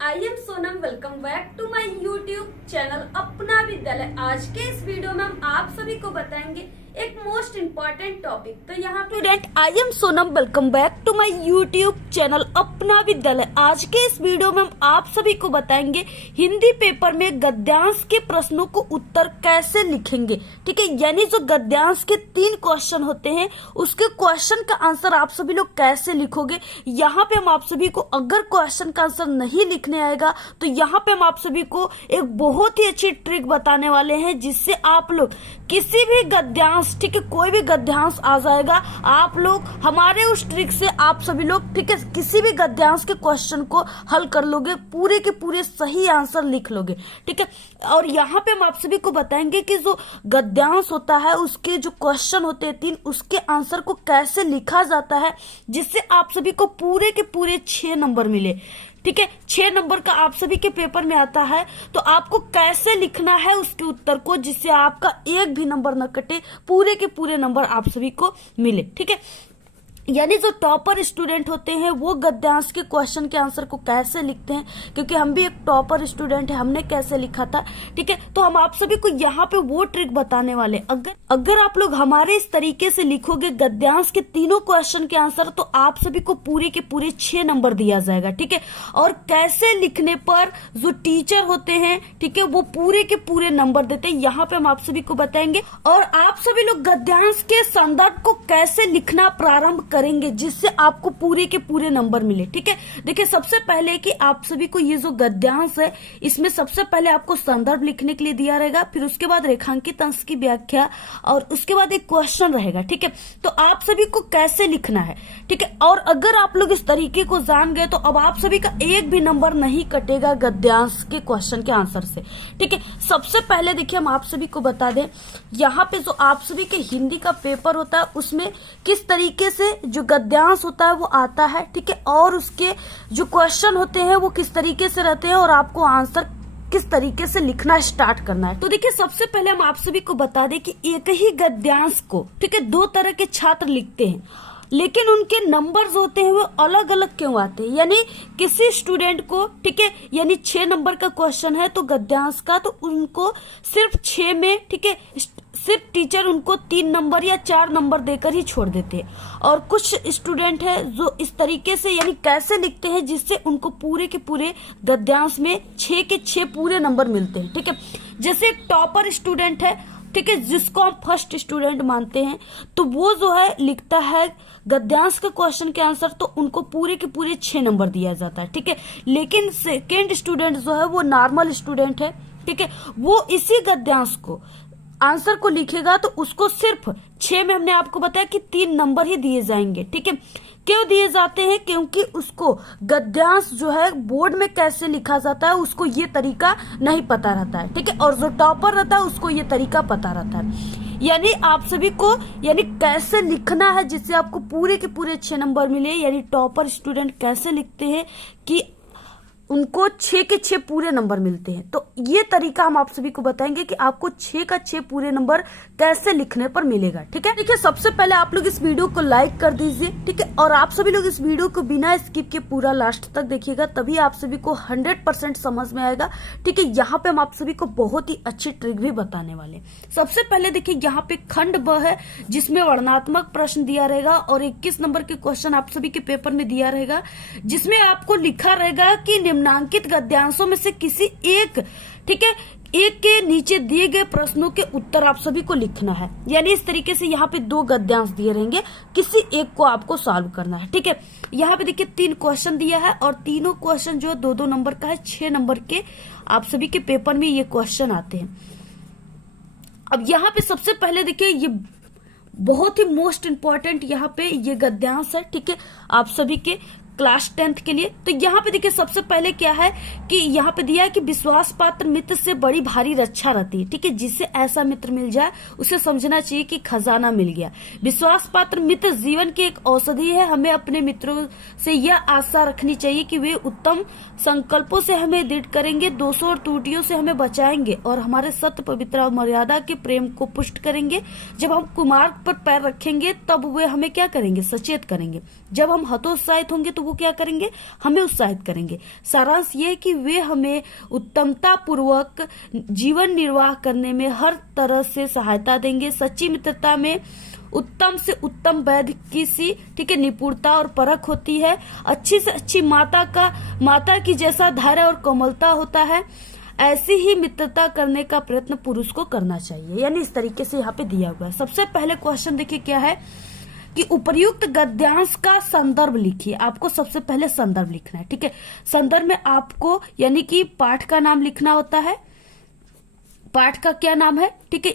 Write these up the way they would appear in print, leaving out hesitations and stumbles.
I am Sonam. Welcome back to my YouTube channel Apna Vidyalaya. आज के इस वीडियो में हम आप सभी को बताएंगे एक मोस्ट इम्पॉर्टेंट टॉपिक। तो यहाँ student, I am Sonam, welcome back to my YouTube channel Apna Vidyalaya. आज के इस वीडियो में हम आप सभी को बताएंगे हिंदी पेपर में गद्यांश के प्रश्नों को उत्तर कैसे लिखेंगे। ठीक है, यानी जो गद्यांश के 3 क्वेश्चन होते हैं उसके क्वेश्चन का आंसर आप सभी लोग कैसे लिखोगे। यहाँ पे हम आप सभी को, अगर क्वेश्चन का आंसर नहीं लिखने आएगा तो यहाँ पे हम आप सभी को एक बहुत ही अच्छी ट्रिक बताने वाले हैं, जिससे आप लोग किसी भी गद्यांश, ठीक है, कोई भी गद्यांश आ जाएगा, आप लोग हमारे उस ट्रिक से आप सभी लोग, ठीक है, किसी भी गद्यांश के क्वेश्चन को हल कर लोगे, पूरे के पूरे सही आंसर लिख लोगे। ठीक है, और यहाँ पे हम आप सभी को बताएंगे कि जो गद्यांश होता है उसके जो क्वेश्चन होते हैं 3, उसके आंसर को कैसे लिखा जाता है, जिससे आप सभी को पूरे के पूरे 6 नंबर मिले। ठीक है, 6 नंबर का आप सभी के पेपर में आता है, तो आपको कैसे लिखना है उसके उत्तर को, जिससे आपका एक भी नंबर न कटे, पूरे के पूरे नंबर आप सभी को मिले। ठीक है, यानी जो टॉपर स्टूडेंट होते हैं वो गद्यांश के क्वेश्चन के आंसर को कैसे लिखते हैं, क्योंकि हम भी एक टॉपर स्टूडेंट है, हमने कैसे लिखा था। ठीक है, तो हम आप सभी को यहाँ पे वो ट्रिक बताने वाले। अगर आप लोग हमारे इस तरीके से लिखोगे गद्यांश के तीनों क्वेश्चन के आंसर, तो आप सभी को पूरे के पूरे 6 नंबर दिया जाएगा। ठीक है, और कैसे लिखने पर जो टीचर होते हैं, ठीक है, वो पूरे के पूरे नंबर देते हैं, यहाँ पे हम आप सभी को बताएंगे। और आप सभी लोग गद्यांश के संदर्भ को कैसे लिखना प्रारंभ करेंगे, जिससे आपको पूरे के पूरे नंबर मिले। ठीक है, देखिए, सबसे पहले कि आप सभी को ये जो गद्यांश है, इसमें सबसे पहले आपको संदर्भ लिखने के लिए दिया रहेगा, फिर उसके बाद रेखांकित अंश की व्याख्या, और उसके बाद एक क्वेश्चन रहेगा। ठीक है, तो आप सभी को कैसे लिखना है। ठीक है, और अगर आप लोग इस तरीके को जान गए तो अब आप सभी का एक भी नंबर नहीं कटेगा गद्यांश के क्वेश्चन के आंसर से। ठीक है, सबसे पहले देखिए, हम आप सभी को बता दें, यहाँ पे जो आप सभी के हिंदी का पेपर होता है उसमें किस तरीके से जो गद्यांश होता है वो आता है। ठीक है, और उसके जो क्वेश्चन होते हैं वो किस तरीके से रहते हैं, और आपको आंसर किस तरीके से लिखना स्टार्ट करना है। तो देखिए, सबसे पहले हम आप सभी को बता दें कि एक ही गद्यांश को, ठीक है, 2 तरह के छात्र लिखते हैं, लेकिन उनके नंबर्स होते हैं वो अलग अलग क्यों आते हैं। यानी किसी स्टूडेंट को, ठीक है, यानी 6 नंबर का क्वेश्चन है तो गद्यांश का, तो उनको सिर्फ 6 में, ठीक है, सिर्फ टीचर उनको 3 नंबर या 4 नंबर देकर ही छोड़ देते हैं। और कुछ स्टूडेंट है जो इस तरीके से, यानी कैसे लिखते हैं जिससे उनको पूरे के पूरे गद्यांश में 6 के 6 पूरे नंबर मिलते हैं। ठीक है, जैसे एक टॉपर स्टूडेंट है, ठीक है, जिसको हम फर्स्ट स्टूडेंट मानते हैं, तो वो जो है लिखता है गद्यांश के क्वेश्चन के आंसर, तो उनको पूरे के पूरे 6 नंबर दिया जाता है। ठीक है, लेकिन सेकेंड स्टूडेंट जो है वो नॉर्मल स्टूडेंट है, ठीक है, वो इसी गद्यांश को आंसर को लिखेगा तो उसको सिर्फ 6 में, हमने आपको बताया कि 3 नंबर ही दिए जाएंगे। ठीक है, क्यों दिए जाते हैं, क्योंकि उसको गद्यांश जो है बोर्ड में कैसे लिखा जाता है उसको ये तरीका नहीं पता रहता है। ठीक है, और जो टॉपर रहता है उसको ये तरीका पता रहता है। यानी आप सभी को, यानी कैसे लिखना है जिससे आपको पूरे के पूरे 6 नंबर मिले, यानी टॉपर स्टूडेंट कैसे लिखते हैं कि उनको 6 के 6 पूरे नंबर मिलते हैं। तो ये तरीका हम आप सभी को बताएंगे कि आपको 6 का 6 पूरे नंबर कैसे लिखने पर मिलेगा। ठीक है, देखिए, सबसे पहले आप लोग इस वीडियो को लाइक कर दीजिए। ठीक है, और आप सभी लोग इस वीडियो को बिना स्किप के पूरा लास्ट तक देखिएगा, तभी आप सभी को 100% समझ में आएगा। ठीक है, यहाँ पे हम आप सभी को बहुत ही अच्छी ट्रिक भी बताने वाले। सबसे पहले देखिए, यहाँ पे खंड ब है जिसमें वर्णनात्मक प्रश्न दिया रहेगा, और 21 नंबर के क्वेश्चन आप सभी के पेपर में दिया रहेगा, जिसमें आपको लिखा रहेगा कि निम्नांकित गद्यांशों में से किसी एक, ठीक है, एक के नीचे दिए गए प्रश्नों के उत्तर आप सभी को लिखना है। यानी इस तरीके से यहाँ पे 2 गद्यांश दिए रहेंगे, किसी एक को आपको सॉल्व करना है। ठीक है, यहाँ पे देखिए 3 क्वेश्चन दिया है, और तीनों क्वेश्चन जो 2-2 नंबर का है, 6 नंबर के आप सभी के पेपर में ये क्वेश्चन आते हैं। अब यहाँ पे सबसे पहले देखिए, ये बहुत ही मोस्ट इंपॉर्टेंट यहाँ पे ये गद्यांश है। ठीक है, आप सभी के क्लास 10th के लिए। तो यहाँ पे देखिए, सबसे पहले क्या है कि यहाँ पे दिया है कि विश्वास पात्र मित्र से बड़ी भारी रक्षा रहती है। ठीक है, जिससे ऐसा मित्र मिल जाए उसे समझना चाहिए कि खजाना मिल गया। विश्वास पात्र मित्र जीवन की एक औषधि है। हमें अपने मित्रों से यह आशा रखनी चाहिए कि वे उत्तम संकल्पों से हमें दृढ़ करेंगे, दोषों और त्रुटियों से हमें बचाएंगे, और हमारे सत्य, पवित्रता और मर्यादा के प्रेम को पुष्ट करेंगे। जब हम कुमार्ग पर पैर रखेंगे तब वे हमें क्या करेंगे, सचेत करेंगे। जब हम हतोत्साहित होंगे तो वो क्या करेंगे, हमें उत्साहित करेंगे। सारांश ये है कि वे हमें उत्तमता पूर्वक जीवन निर्वाह करने में हर तरह से सहायता देंगे। सच्ची मित्रता में उत्तम से उत्तम वैध की सी, ठीक है, निपुणता और परख होती है। अच्छी से अच्छी माता की जैसा धैर्य और कोमलता होता है, ऐसी ही मित्रता करने का प्रयत्न पुरुष को करना चाहिए। यानी इस तरीके से यहाँ पे दिया हुआ है। सबसे पहले क्वेश्चन देखिए क्या है कि उपर्युक्त गद्यांश का संदर्भ लिखिए। आपको सबसे पहले संदर्भ लिखना है, ठीक है। संदर्भ में आपको यानी कि पाठ का नाम लिखना होता है। पाठ का क्या नाम है, ठीक है,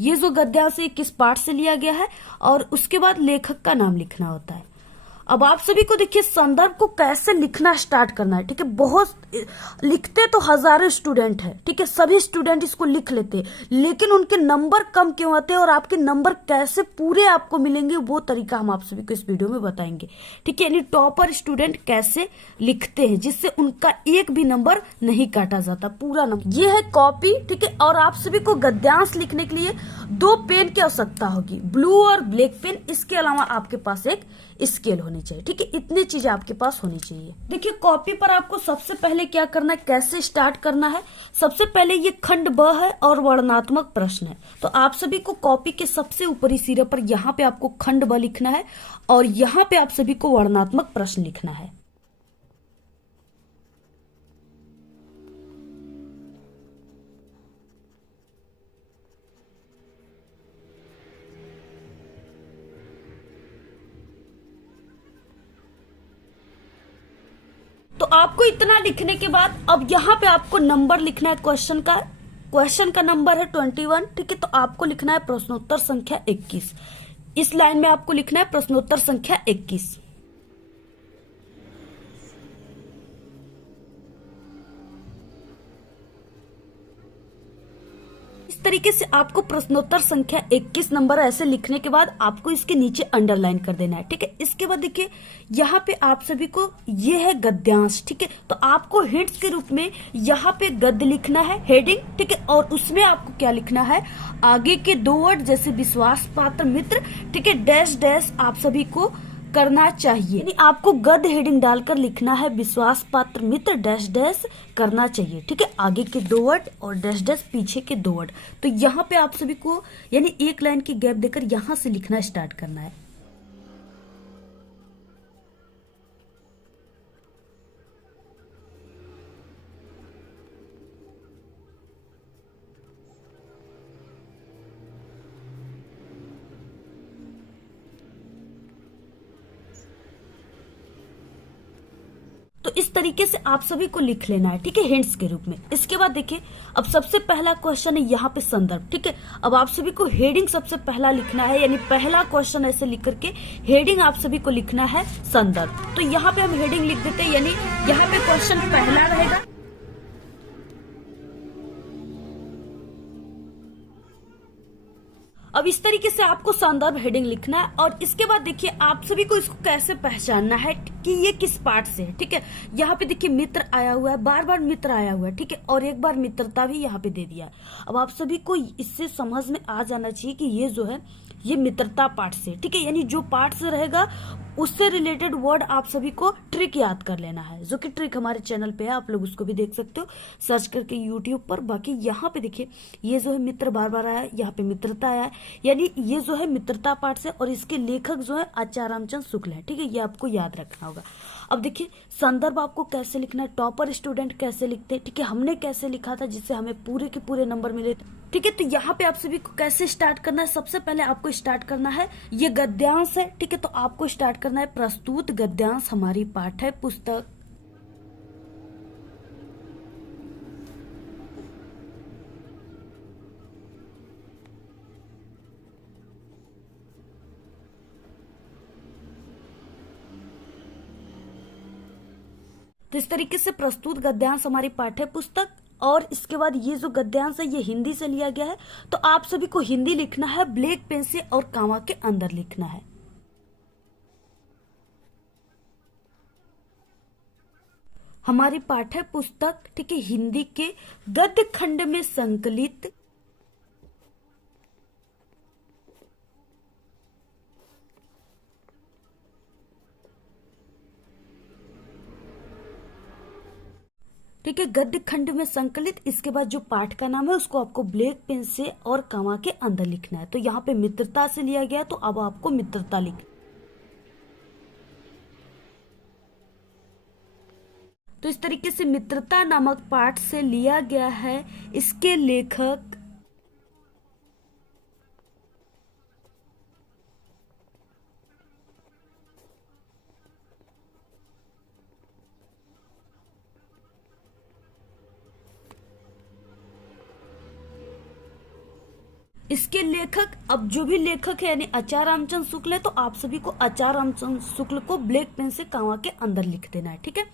ये जो गद्यांश है किस पाठ से लिया गया है, और उसके बाद लेखक का नाम लिखना होता है। अब आप सभी को देखिए संदर्भ को कैसे लिखना स्टार्ट करना है, ठीक है। बहुत लिखते तो हजारों स्टूडेंट है, ठीक है, सभी स्टूडेंट इसको लिख लेते हैं, लेकिन उनके नंबर कम क्यों आते हैं और आपके नंबर कैसे पूरे आपको मिलेंगे वो तरीका हम आप सभी को इस वीडियो में बताएंगे, ठीक है। यानी टॉपर स्टूडेंट कैसे लिखते हैं जिससे उनका एक भी नंबर नहीं काटा जाता, पूरा नंबर। ये है कॉपी, ठीक है, और आप सभी को गद्यांश लिखने के लिए 2 पेन की आवश्यकता होगी, ब्लू और ब्लैक पेन। इसके अलावा आपके पास एक स्केल होनी चाहिए, ठीक है। इतनी चीजें आपके पास होनी चाहिए। देखिए कॉपी पर आपको सबसे पहले क्या करना है, कैसे स्टार्ट करना है। सबसे पहले ये खंड ब है और वर्णनात्मक प्रश्न है, तो आप सभी को कॉपी के सबसे ऊपरी सिरे पर यहाँ पे आपको खंड ब लिखना है और यहाँ पे आप सभी को वर्णनात्मक प्रश्न लिखना है। तो आपको इतना लिखने के बाद अब यहाँ पे आपको नंबर लिखना है क्वेश्चन का नंबर है 21, ठीक है। तो आपको लिखना है प्रश्नोत्तर संख्या 21। इस लाइन में आपको लिखना है प्रश्नोत्तर संख्या 21। इस तरीके से आपको प्रश्नोत्तर संख्या 21 नंबर ऐसे लिखने के बाद आपको इसके नीचे अंडरलाइन कर देना है, ठीक है। इसके बाद देखिए यहाँ पे आप सभी को ये है गद्यांश, ठीक है। तो आपको हिंट्स के रूप में यहाँ पे गद्य लिखना है, हेडिंग, ठीक है, और उसमें आपको क्या लिखना है, आगे के 2 वर्ड जैसे विश्वास पात्र मित्र, ठीक है, डैश डैश आप सभी को करना चाहिए। यानी आपको गद्य हेडिंग डालकर लिखना है विश्वास पात्र मित्र डैश डैश करना चाहिए, ठीक है। आगे के 2 वर्ड और डैश डैश पीछे के 2 वर्ड। तो यहाँ पे आप सभी को यानी एक लाइन की गैप देकर यहाँ से लिखना स्टार्ट करना है। तो इस तरीके से आप सभी को लिख लेना है, ठीक है, हिंट्स के रूप में। इसके बाद देखिए अब सबसे पहला क्वेश्चन है यहाँ पे संदर्भ, ठीक है। अब आप सभी को हेडिंग सबसे पहला लिखना है, यानी पहला क्वेश्चन ऐसे लिख करके हेडिंग आप सभी को लिखना है संदर्भ। तो यहाँ पे हम हेडिंग लिख देते हैं, यानी यहाँ पे क्वेश्चन पहला रहेगा। अब इस तरीके से आपको संदर्भ हेडिंग लिखना है और इसके बाद देखिए आप सभी को इसको कैसे पहचानना है कि ये किस पार्ट से है, ठीक है। यहाँ पे देखिए मित्र आया हुआ है, बार बार मित्र आया हुआ है, ठीक है, और एक बार मित्रता भी यहाँ पे दे दिया। अब आप सभी को इससे समझ में आ जाना चाहिए कि ये जो है ये मित्रता पार्ट से, ठीक है। यानी जो पार्ट से रहेगा उससे रिलेटेड वर्ड आप सभी को ट्रिक याद कर लेना है, जो कि ट्रिक हमारे चैनल पे है, आप लोग उसको भी देख सकते हो सर्च करके यूट्यूब पर। बाकी यहाँ पे देखिए ये जो है मित्र बार बार आया है, यहाँ पे मित्रता आया है, यानी ये जो है मित्रता पाठ से और इसके लेखक जो है आचार्य रामचंद्र शुक्ल है, ठीक है, ये आपको याद रखना होगा। अब देखिए संदर्भ आपको कैसे लिखना है, टॉपर स्टूडेंट कैसे लिखते हैं, ठीक है, हमने कैसे लिखा था जिससे हमें पूरे के पूरे नंबर मिले, ठीक है। तो यहाँ पे आप सभी को कैसे स्टार्ट करना है, सबसे पहले आपको स्टार्ट करना है, ये गद्यांश है, ठीक है, तो आपको स्टार्ट करना है प्रस्तुत गद्यांश हमारी पाठ्य पुस्तक तो इस तरीके से प्रस्तुत गद्यांश हमारी पाठ्य पुस्तक। और इसके बाद ये जो गद्यांश है ये हिंदी से लिया गया है, तो आप सभी को हिंदी लिखना है, ब्लैक पेन से और कामा के अंदर लिखना है। हमारी पाठ्य पुस्तक, ठीक है, हिंदी के गद्य खंड में संकलित ठीक है, गद्य खंड में संकलित। इसके बाद जो पाठ का नाम है उसको आपको ब्लैक पेन से और कमा के अंदर लिखना है। तो यहाँ पे मित्रता से लिया गया, तो अब आपको मित्रता लिख। तो इस तरीके से मित्रता नामक पाठ से लिया गया है। इसके लेखक अब जो भी लेखक है यानी आचार्य रामचंद्र शुक्ल है, तो आप सभी को आचार्य रामचंद्र शुक्ल को ब्लैक पेन से कमा के अंदर लिख देना है। ठीक है,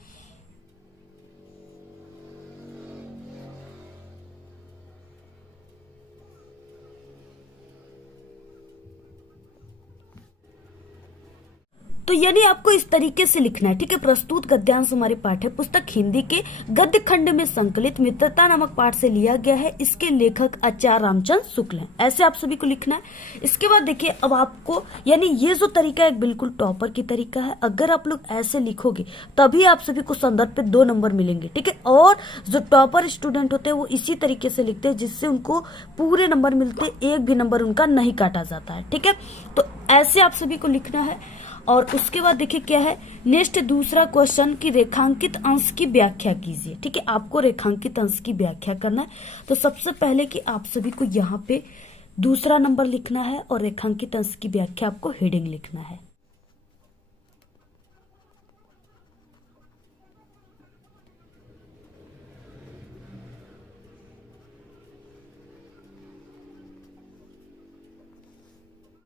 तो यानी आपको इस तरीके से लिखना है। ठीक है, प्रस्तुत गद्यांश हमारे पाठ्य पुस्तक हिंदी के गद्य खंड में संकलित मित्रता नामक पाठ से लिया गया है। इसके लेखक आचार्य रामचंद्र शुक्ल हैं। ऐसे आप सभी को लिखना है। इसके बाद देखिए, अब आपको यानी ये जो तरीका है बिल्कुल टॉपर की तरीका है। अगर आप लोग ऐसे लिखोगे तभी आप सभी को संदर्भ पे 2 नंबर मिलेंगे। ठीक है, और जो टॉपर स्टूडेंट होते हैं वो इसी तरीके से लिखते हैं जिससे उनको पूरे नंबर मिलते हैं, एक भी नंबर उनका नहीं काटा जाता है। ठीक है, तो ऐसे आप सभी को लिखना है। और उसके बाद देखिए क्या है, नेक्स्ट दूसरा क्वेश्चन की रेखांकित अंश की व्याख्या कीजिए। ठीक है, आपको रेखांकित अंश की व्याख्या करना है। तो सबसे पहले कि आप सभी को यहाँ पे दूसरा नंबर लिखना है और रेखांकित अंश की व्याख्या आपको हेडिंग लिखना है।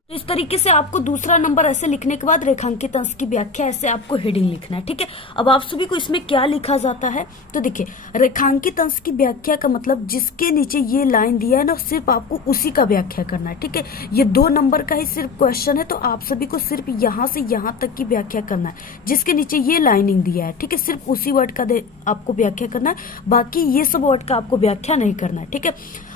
तो इस तरीके से आपको दूसरा नंबर ऐसे लिखने के बाद रेखांकित अंश की व्याख्या ऐसे आपको हेडिंग लिखना है। ठीक है, अब आप सभी को इसमें क्या लिखा जाता है, तो देखिए रेखांकित अंश की व्याख्या का मतलब जिसके नीचे ये लाइन दिया है ना, सिर्फ आपको उसी का व्याख्या करना है। ठीक है, ये 2 नंबर का ही सिर्फ क्वेश्चन है, तो आप सभी को सिर्फ यहाँ से यहाँ तक की व्याख्या करना है। जिसके नीचे ये लाइनिंग दिया है, ठीक है, सिर्फ उसी वर्ड का आपको व्याख्या करना है, बाकी ये सब वर्ड का आपको व्याख्या नहीं करना है। ठीक है,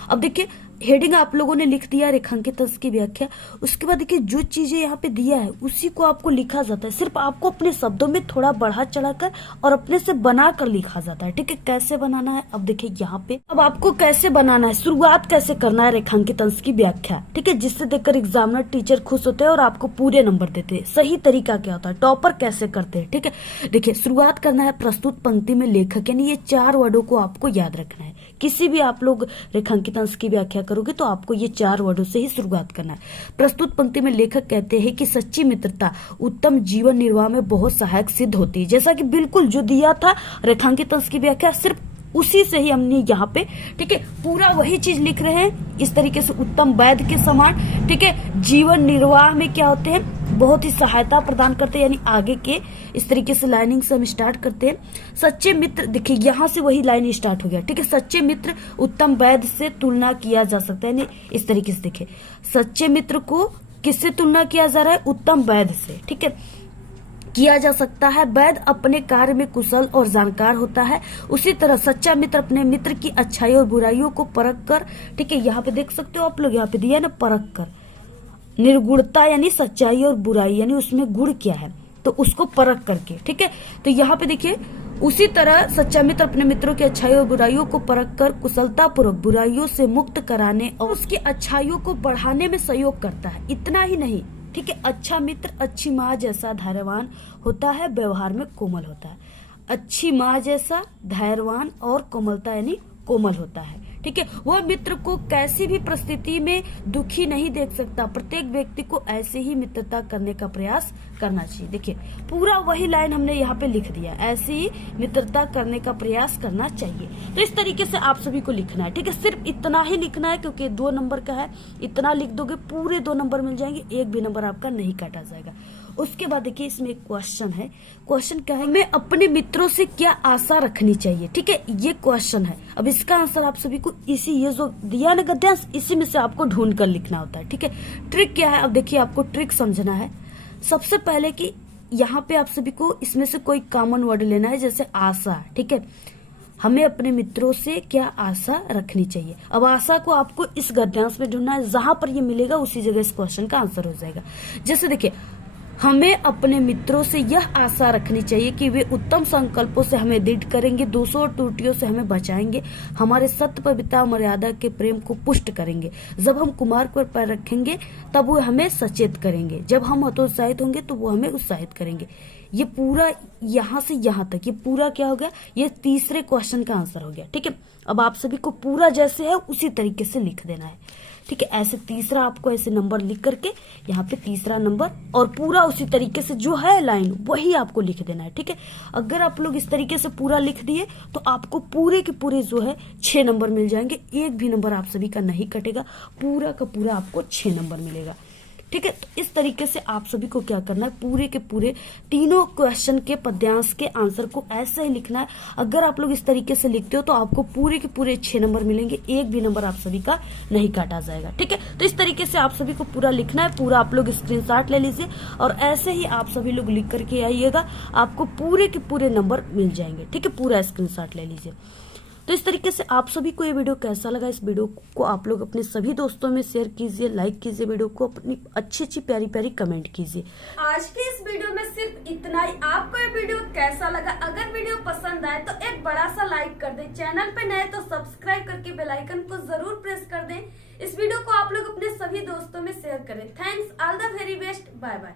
अब देखिए हेडिंग आप लोगों ने लिख दिया रेखांकित अंश की व्याख्या। उसके बाद देखिए जो चीजें यहाँ पे दिया है उसी को आपको लिखा जाता है। सिर्फ आपको अपने शब्दों में थोड़ा बढ़ा चढ़ाकर और अपने से बना कर लिखा जाता है। ठीक है, कैसे बनाना है अब देखिए यहाँ पे, अब आपको कैसे बनाना है, शुरुआत कैसे करना है रेखांकित अंश की व्याख्या। ठीक है, जिससे देखकर एग्जामिनर टीचर खुश होते हैं और आपको पूरे नंबर देते हैं। सही तरीका क्या होता है, टॉपर कैसे करते हैं। ठीक है, देखिए शुरुआत करना है प्रस्तुत पंक्ति में लेखक, यानी ये 4 वर्डों को आपको याद रखना है। किसी भी आप लोग रेखांकित अंश की व्याख्या करोगे तो आपको ये 4 वर्डों से ही शुरुआत करना है। प्रस्तुत पंक्ति में लेखक कहते हैं कि सच्ची मित्रता उत्तम जीवन निर्वाह में बहुत सहायक सिद्ध होती है। जैसा कि बिल्कुल जो दिया था रेखांकित अंश की व्याख्या, सिर्फ उसी से ही हमने यहाँ पे, ठीक है, पूरा वही चीज लिख रहे हैं। इस तरीके से उत्तम वैद्य के समान, ठीक है, जीवन निर्वाह में क्या होते हैं, बहुत ही सहायता प्रदान करते हैं। यानी आगे के इस तरीके से लाइनिंग से हम स्टार्ट करते हैं। सच्चे मित्र, देखिए यहाँ से वही लाइन स्टार्ट हो गया। ठीक है, सच्चे मित्र उत्तम वैद्य से तुलना किया जा सकता है। यानी इस तरीके से देखिए, सच्चे मित्र को किससे तुलना किया जा रहा है, उत्तम वैद्य से। ठीक है, किया जा सकता है। वैद्य अपने कार्य में कुशल और जानकार होता है। उसी तरह सच्चा मित्र अपने मित्र की अच्छाई और बुराइयों को परख कर, ठीक है, यहाँ पे देख सकते हो आप लोग, यहाँ पे दिया है ना परख कर, निर्गुणता यानी सच्चाई और बुराई यानी उसमें गुण क्या है तो उसको परख करके। ठीक है, तो यहाँ पे देखिए उसी तरह सच्चा मित्र अपने मित्रों की अच्छाई और बुराइयों को परख कर कुशलता पूर्वक बुराइयों से मुक्त कराने और उसकी अच्छाइयों को बढ़ाने में सहयोग करता है। इतना ही नहीं, ठीक है, अच्छा मित्र अच्छी माँ जैसा धैर्यवान होता है, व्यवहार में कोमल होता है। अच्छी माँ जैसा धैर्यवान और कोमलता यानी कोमल होता है। ठीक है, वह मित्र को कैसी भी परिस्थिति में दुखी नहीं देख सकता। प्रत्येक व्यक्ति को ऐसे ही मित्रता करने का प्रयास करना चाहिए। देखिए पूरा वही लाइन हमने यहाँ पे लिख दिया, ऐसे ही मित्रता करने का प्रयास करना चाहिए। तो इस तरीके से आप सभी को लिखना है। ठीक है, सिर्फ इतना ही लिखना है क्योंकि 2 नंबर का है। इतना लिख दोगे पूरे 2 नंबर मिल जाएंगे, एक भी नंबर आपका नहीं काटा जाएगा। उसके बाद देखिए इसमें एक क्वेश्चन है। क्वेश्चन क्या है, मैं अपने मित्रों से क्या आशा रखनी चाहिए। ठीक है, ये क्वेश्चन है। अब इसका आंसर आप सभी को इसी ये जो दिया ना गद्यांश, इसी में से आपको ढूंढ कर लिखना होता है। ठीक है, ट्रिक क्या है, अब देखिए आपको ट्रिक समझना है। सबसे पहले कि यहाँ पे आप सभी को इसमें से कोई कॉमन वर्ड लेना है, जैसे आशा। ठीक है, हमें अपने मित्रों से क्या आशा रखनी चाहिए। अब आशा को आपको इस गद्यांश में ढूंढना है, जहां पर ये मिलेगा उसी जगह इस क्वेश्चन का आंसर हो जाएगा। जैसे देखिए हमें अपने मित्रों से यह आशा रखनी चाहिए कि वे उत्तम संकल्पों से हमें दृढ़ करेंगे, दोषों और त्रुटियों से हमें बचाएंगे, हमारे सत्य पवित्रता मर्यादा के प्रेम को पुष्ट करेंगे। जब हम कुमार्ग पर पैर रखेंगे तब वो हमें सचेत करेंगे, जब हम हतोत्साहित होंगे तो वो हमें उत्साहित करेंगे। ये पूरा यहाँ से यहाँ तक ये पूरा क्या हो गया, ये तीसरे क्वेश्चन का आंसर हो गया। ठीक है, अब आप सभी को पूरा जैसे है उसी तरीके से लिख देना है। ठीक है, ऐसे तीसरा आपको ऐसे नंबर लिख करके यहाँ पे तीसरा नंबर और पूरा उसी तरीके से जो है लाइन वही आपको लिख देना है। ठीक है, अगर आप लोग इस तरीके से पूरा लिख दिए तो आपको पूरे के पूरे जो है 6 नंबर मिल जाएंगे। एक भी नंबर आप सभी का नहीं कटेगा, पूरा का पूरा आपको 6 नंबर मिलेगा। ठीक है, तो इस तरीके से आप सभी को क्या करना है, पूरे के पूरे तीनों क्वेश्चन के पद्यांश के आंसर को ऐसे ही लिखना है। अगर आप लोग इस तरीके से लिखते हो तो आपको पूरे के पूरे 6 नंबर मिलेंगे, एक भी नंबर आप सभी का नहीं काटा जाएगा। ठीक है, तो इस तरीके से आप सभी को पूरा लिखना है। पूरा आप लोग स्क्रीनशॉट ले लीजिए और ऐसे ही आप सभी लोग लिख करके आइएगा, आपको पूरे के पूरे नंबर मिल जाएंगे। ठीक है, पूरा स्क्रीनशॉट ले लीजिए। तो इस तरीके से आप सभी को ये वीडियो कैसा लगा, इस वीडियो को आप लोग अपने सभी दोस्तों में शेयर कीजिए, लाइक कीजिए, वीडियो को अपनी अच्छी अच्छी प्यारी प्यारी कमेंट कीजिए। आज के इस वीडियो में सिर्फ इतना ही। आपको ये वीडियो कैसा लगा? अगर वीडियो पसंद आए तो एक बड़ा सा लाइक कर दें, चैनल पे नए तो सब्सक्राइब करके बेल आइकन को जरूर प्रेस कर दें। इस वीडियो को आप लोग अपने सभी दोस्तों में शेयर करें। Thanks, all the very best, bye bye.